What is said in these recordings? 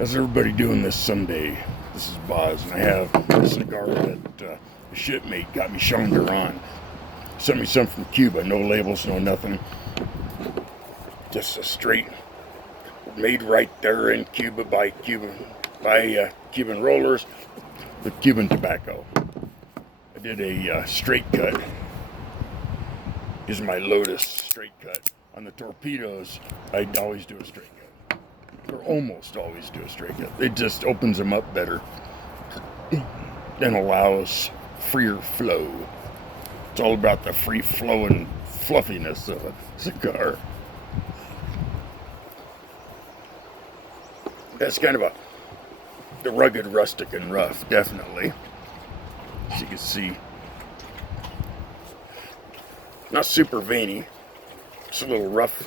How's everybody doing this Sunday? This is Boz, and I have a cigar that a shipmate got me, Sean Duran. Sent me some from Cuba, no labels, no nothing. Just a straight, made right there in Cuba by Cuban rollers with Cuban tobacco. I did a straight cut. Here's my Lotus straight cut. On the torpedoes, I always do a straight cut. Or almost always do a straight cut. It just opens them up better and allows freer flow. It's all about the free flowing fluffiness of a cigar. That's kind of the rugged, rustic, and rough, definitely. As you can see, not super veiny. It's a little rough,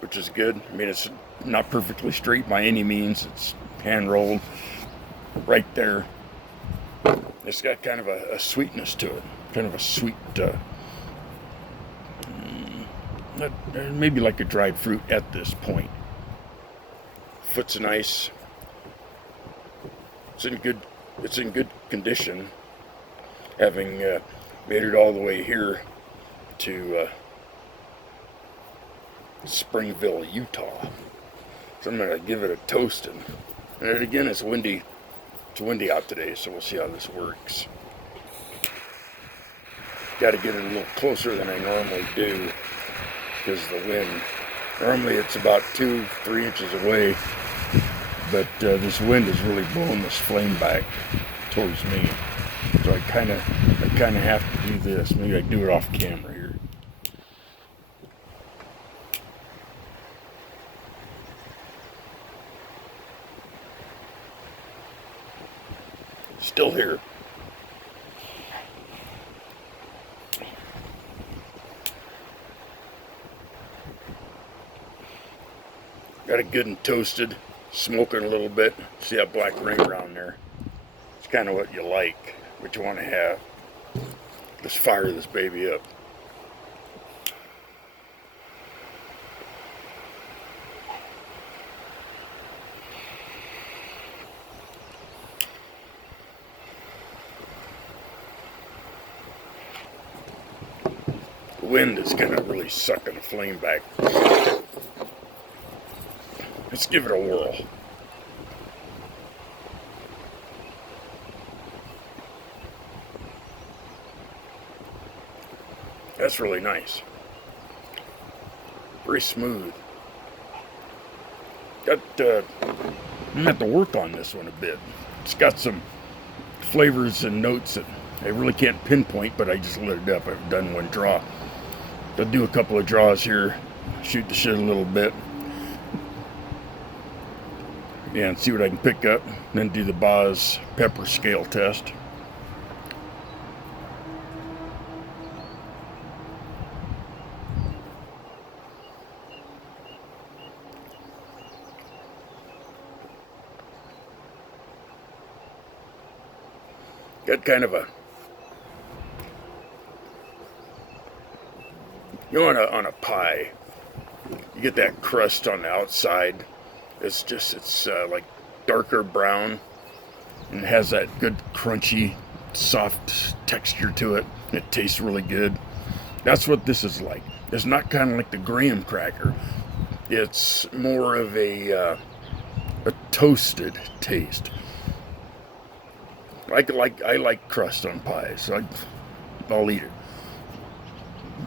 which is good. I mean, it's not perfectly straight by any means. It's hand rolled right there. It's got kind of a sweetness to it, kind of a sweet, maybe like a dried fruit at this point. Foot's nice. It's in good condition, having made it all the way here to Springville, Utah. So I'm gonna give it a toast, and again, it's windy. It's windy out today, so we'll see how this works. Got to get it a little closer than I normally do because of the wind. Normally it's about 2-3 inches away, but this wind is really blowing this flame back towards me. So I kind of have to do this. Maybe I do it off camera here. Still here. Got it good and toasted, smoking a little bit. See that black ring around there? It's kind of what you like, what you want to have. Let's fire this baby up. The wind is kind of really sucking the flame back. Let's give it a whirl. That's really nice. Very smooth. I'm gonna have to work on this one a bit. It's got some flavors and notes that I really can't pinpoint, but I just lit it up. I've done one draw. I'll do a couple of draws here, shoot the shit a little bit. Yeah, and see what I can pick up, and then do the Boz pepper scale test. Got kind of a, on a pie, you get that crust on the outside. It's like darker brown and it has that good crunchy, soft texture to it. It tastes really good. That's what this is like. It's not kind of like the graham cracker. It's more of a toasted taste. I like crust on pies, so I'll eat it.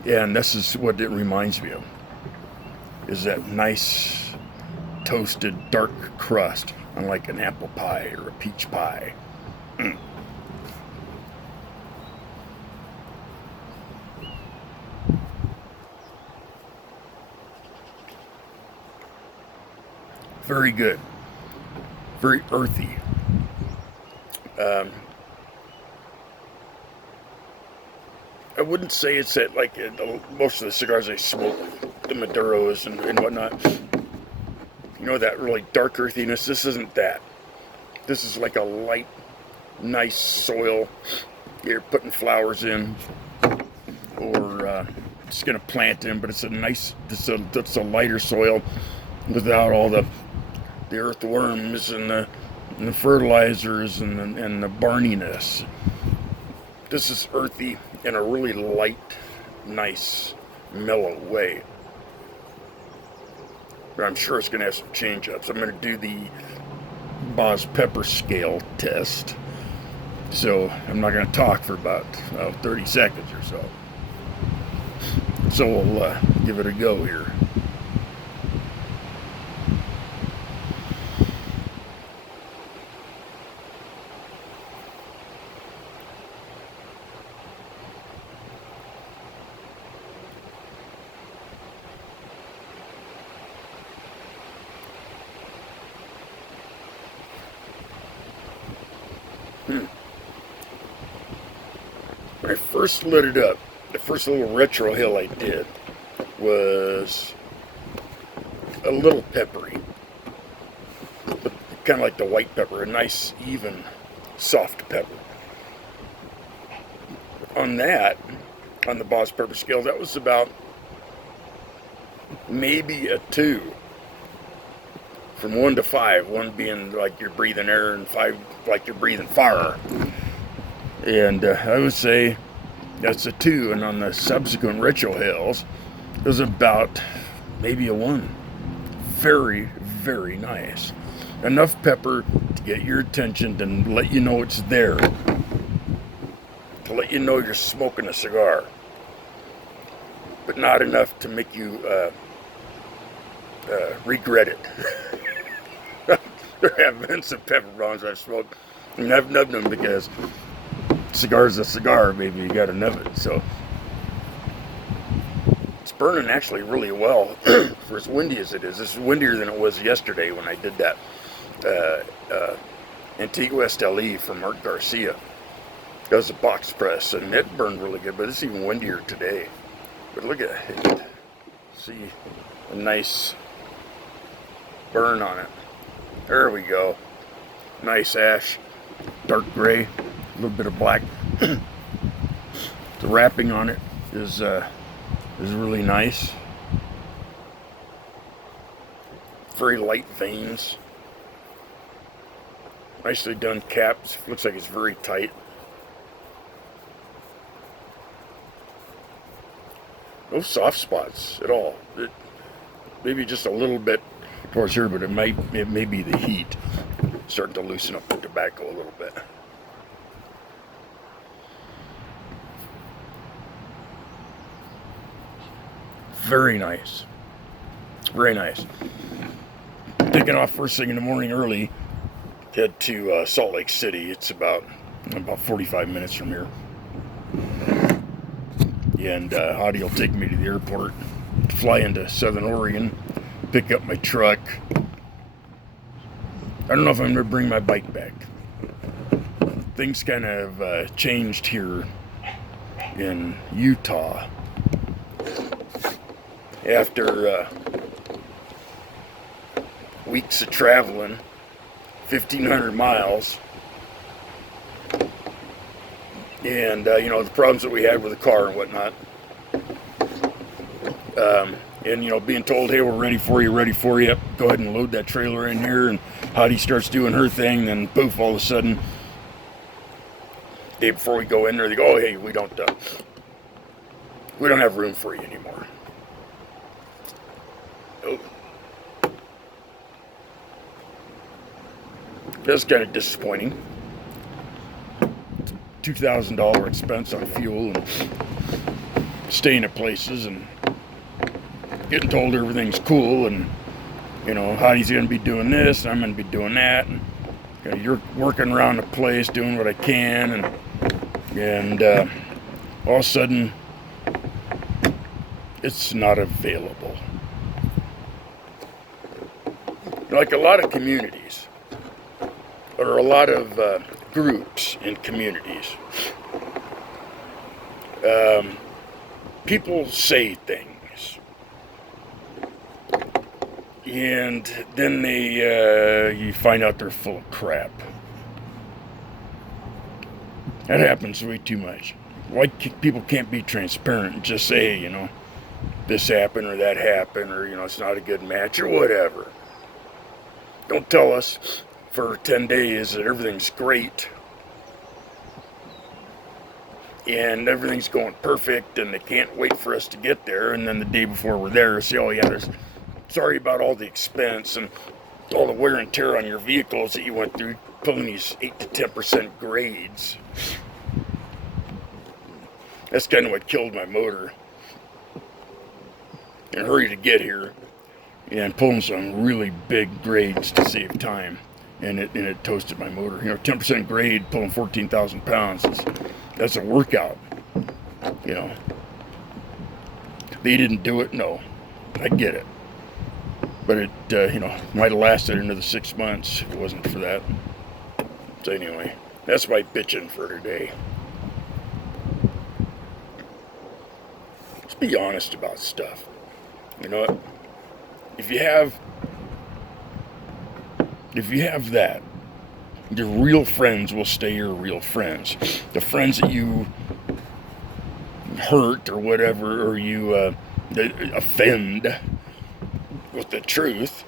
And this is what it reminds me of, is that nice toasted dark crust on like an apple pie or a peach pie. Very good. Very earthy. I wouldn't say it's at like most of the cigars I smoke, the Maduros and whatnot. You know, that really dark earthiness. This isn't that. This is like a light, nice soil. You're putting flowers in, or just gonna plant in, but it's a nice, it's a lighter soil without all the earthworms and the fertilizers and the barniness. This is earthy in a really light, nice, mellow way. But I'm sure it's going to have some change-ups. I'm going to do the Boz pepper scale test. So I'm not going to talk for about 30 seconds or so. So we'll give it a go here. When I first lit it up, the first little retro hill I did was a little peppery. Kind of like the white pepper, a nice, even, soft pepper. On that, on the Boz pepper scale, that was about maybe a 2. From 1 to 5, 1 being like you're breathing air and 5 like you're breathing fire. And I would say that's a 2. And on the subsequent retro hills, it was about maybe a 1. Very, very nice. Enough pepper to get your attention, to let you know it's there. To let you know you're smoking a cigar. But not enough to make you regret it. There have been some pepper bombs I've smoked, and I've nubbed them because cigar's a cigar, baby, you gotta nub it. So it's burning actually really well for as windy as it is. This is windier than it was yesterday when I did that Antigua SLE from Art Garcia. That was a box press, and it burned really good, but it's even windier today. But look at it. See a nice burn on it. There we go. Nice ash, dark gray, a little bit of black. The wrapping on it is really nice. Very light veins. Nicely done caps. Looks like it's very tight. No soft spots at all. Maybe just a little bit towards here, but it may be the heat starting to loosen up the tobacco a little bit. Very nice. Very nice. Taking off first thing in the morning early, head to Salt Lake City. It's about 45 minutes from here. And Hadi will take me to the airport, fly into Southern Oregon, pick up my truck. I don't know if I'm going to bring my bike back. Things kind of changed here in Utah after weeks of traveling, 1,500 miles. And, the problems that we had with the car and whatnot. And, being told, hey, we're ready for you. Go ahead and load that trailer in here. And Hadi starts doing her thing. Then, poof, all of a sudden, day before we go in there, they go, oh, hey, we don't have room for you anymore. Oh. That's kind of disappointing. $2,000 expense on fuel and staying at places and getting told everything's cool and Hadi's going to be doing this and I'm going to be doing that and you're working around the place doing what I can and all of a sudden it's not available. Like a lot of communities or a lot of groups and communities. People say things, and then you find out they're full of crap. That happens way too much. Why people can't be transparent and just say, this happened or that happened or, it's not a good match or whatever. don't tell us for 10 days that everything's great and everything's going perfect and they can't wait for us to get there, and then the day before we're there say, oh yeah, sorry about all the expense and all the wear and tear on your vehicles that you went through pulling these 8 to 10% grades. That's kind of what killed my motor. In a hurry to get here and pulling some really big grades to save time, and it toasted my motor. 10% grade pulling 14,000 pounds that's a workout. They didn't do it. No, I get it, but it might have lasted another 6 months if it wasn't for that. So anyway, that's my bitching for today. Let's be honest about stuff. You know what? If you have that, your real friends will stay your real friends. The friends that you hurt or whatever, or you offend with the truth,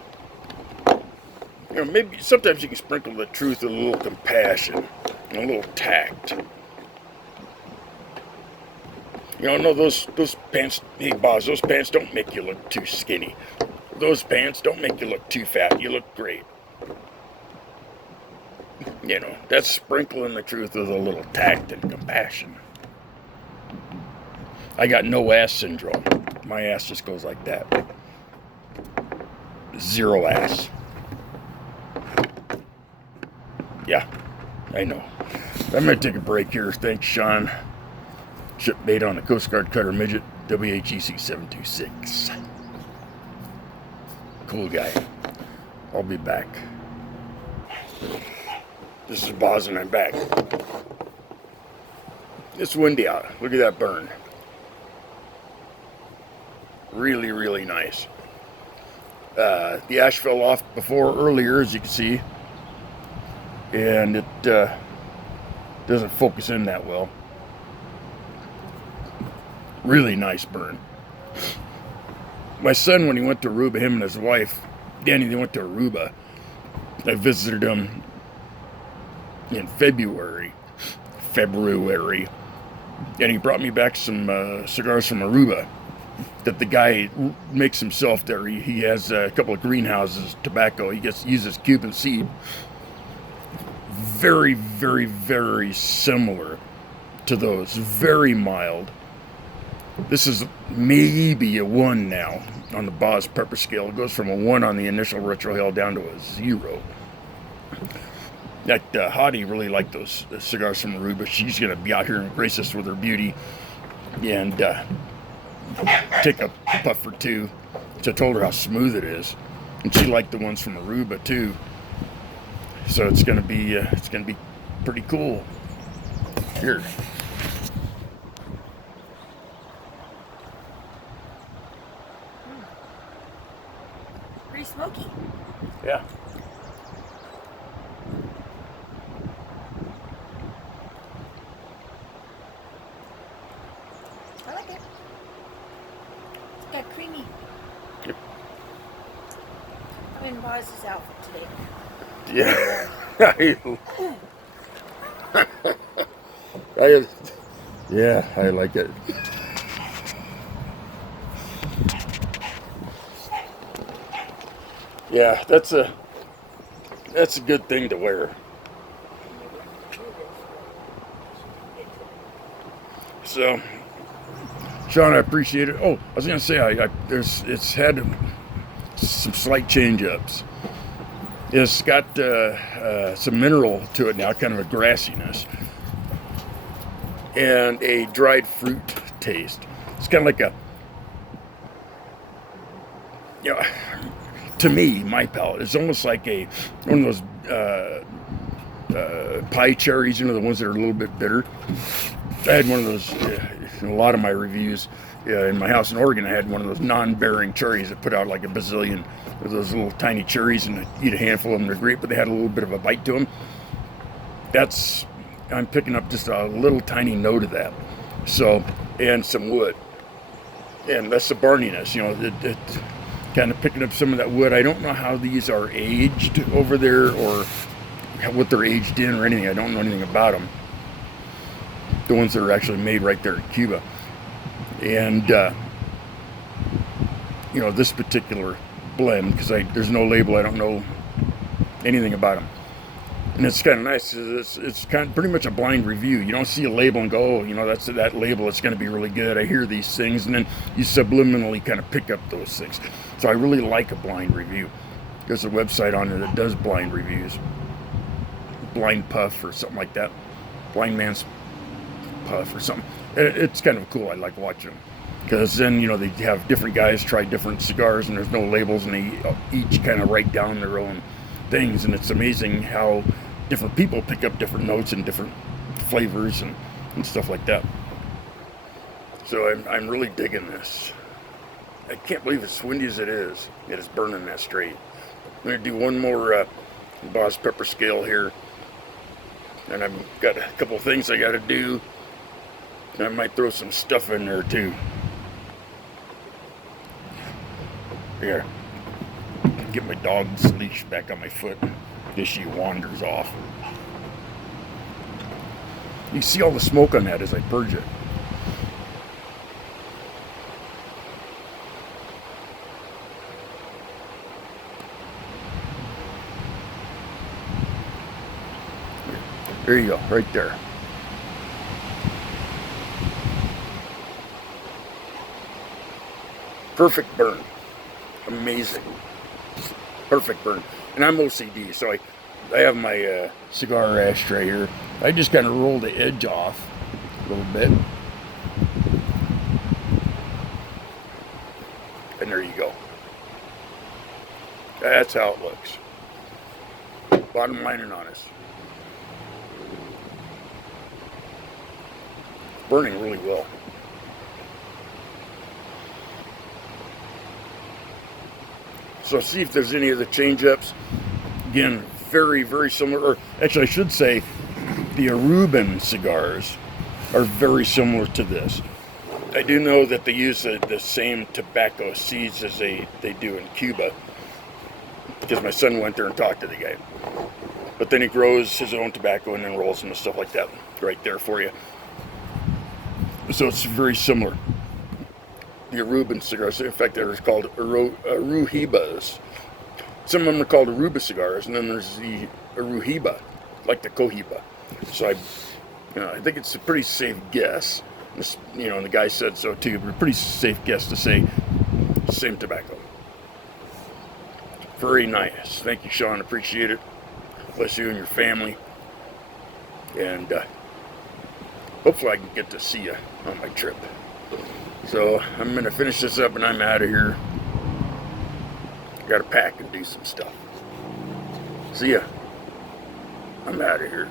maybe sometimes you can sprinkle the truth with a little compassion and a little tact. No, those pants, hey boss, those pants don't make you look too skinny. Those pants don't make you look too fat. You look great. That's sprinkling the truth with a little tact and compassion. I got no ass syndrome. My ass just goes like that. Zero ass. Yeah, I know. I'm going to take a break here. Thanks, Sean. Ship bait on the Coast Guard Cutter Midget WHEC 726. Cool guy. I'll be back. This is Boz and I'm back. It's windy out. Look at that burn. Really, really nice. The ash fell off earlier, as you can see. And it doesn't focus in that well. Really nice burn. My son, when he went to Aruba, him and his wife, Danny, they went to Aruba. I visited him in February, and he brought me back some cigars from Aruba that the guy makes himself there. He has a couple of greenhouses, tobacco. He uses Cuban seed. Very, very, very similar to those. Very mild. This is maybe a 1 now on the Boz pepper scale. It goes from a 1 on the initial retrohale down to a 0. That Hottie really liked those cigars from Aruba. She's going to be out here and grace us with her beauty and take a puff or two. So I told her how smooth it is, and she liked the ones from Aruba too. So it's going to be pretty cool. Here. Pretty smoky. Yeah. I like it. It's got creamy. Yep. I'm in Boz's outfit today. Yeah. I like it. Yeah, that's a good thing to wear. So, Sean, I appreciate it. Oh, I was gonna say, it's had some slight change-ups. It's got some mineral to it now, kind of a grassiness, and a dried fruit taste. It's kind of like to me, my palate, it's almost like one of those pie cherries, the ones that are a little bit bitter. I had one of those in a lot of my reviews. In my house in Oregon, I had one of those non-bearing cherries that put out like a bazillion of those little tiny cherries, and I eat a handful of them. They're great, but they had a little bit of a bite to them. I'm picking up just a little tiny note of that. So, and some wood. And that's the barniness, kind of picking up some of that wood. I don't know how these are aged over there or what they're aged in or anything. I don't know anything about them. The ones that are actually made right there in Cuba. And, this particular blend, because there's no label, I don't know anything about them. And it's kind of nice. It's kind of pretty much a blind review. You don't see a label and go, oh, that's that label. It's going to be really good. I hear these things, and then you subliminally kind of pick up those things. So I really like a blind review. There's a website on there that does blind reviews. Blind Puff or something like that. Blind Man's Puff or something. It's kind of cool. I like watching them. Because then, they have different guys try different cigars, and there's no labels, and they each kind of write down their own things. And it's amazing how different people pick up different notes and different flavors and stuff like that. So I'm really digging this. I can't believe it's windy as it is. It is burning that straight. I'm going to do one more Boss Pepper Scale here. And I've got a couple of things I got to do. And I might throw some stuff in there too. Here. Get my dog's leash back on my foot. Because she wanders off. You see all the smoke on that as I purge it. There you go, right there. Perfect burn. Amazing. Perfect burn. And I'm OCD, so I have my cigar ashtray here. I just kind of roll the edge off a little bit. And there you go. That's how it looks. Bottom line and honest. Burning really well. So see if there's any of the change-ups. Again, very, very similar. Or actually, I should say the Aruban cigars are very similar to this. I do know that they use the same tobacco seeds as they do in Cuba, because my son went there and talked to the guy. But then he grows his own tobacco and then rolls them and stuff like that right there for you. So it's very similar. The Aruban cigars, in fact, they're called Aruhibas. Some of them are called Aruba cigars, and then there's the Aruhiba, like the Cohiba. So I think it's a pretty safe guess. And the guy said so too, but a pretty safe guess to say same tobacco. Very nice. Thank you, Sean. Appreciate it. Bless you and your family. And hopefully I can get to see you on my trip. So I'm going to finish this up and I'm out of here. Got to pack and do some stuff. See ya. I'm out of here.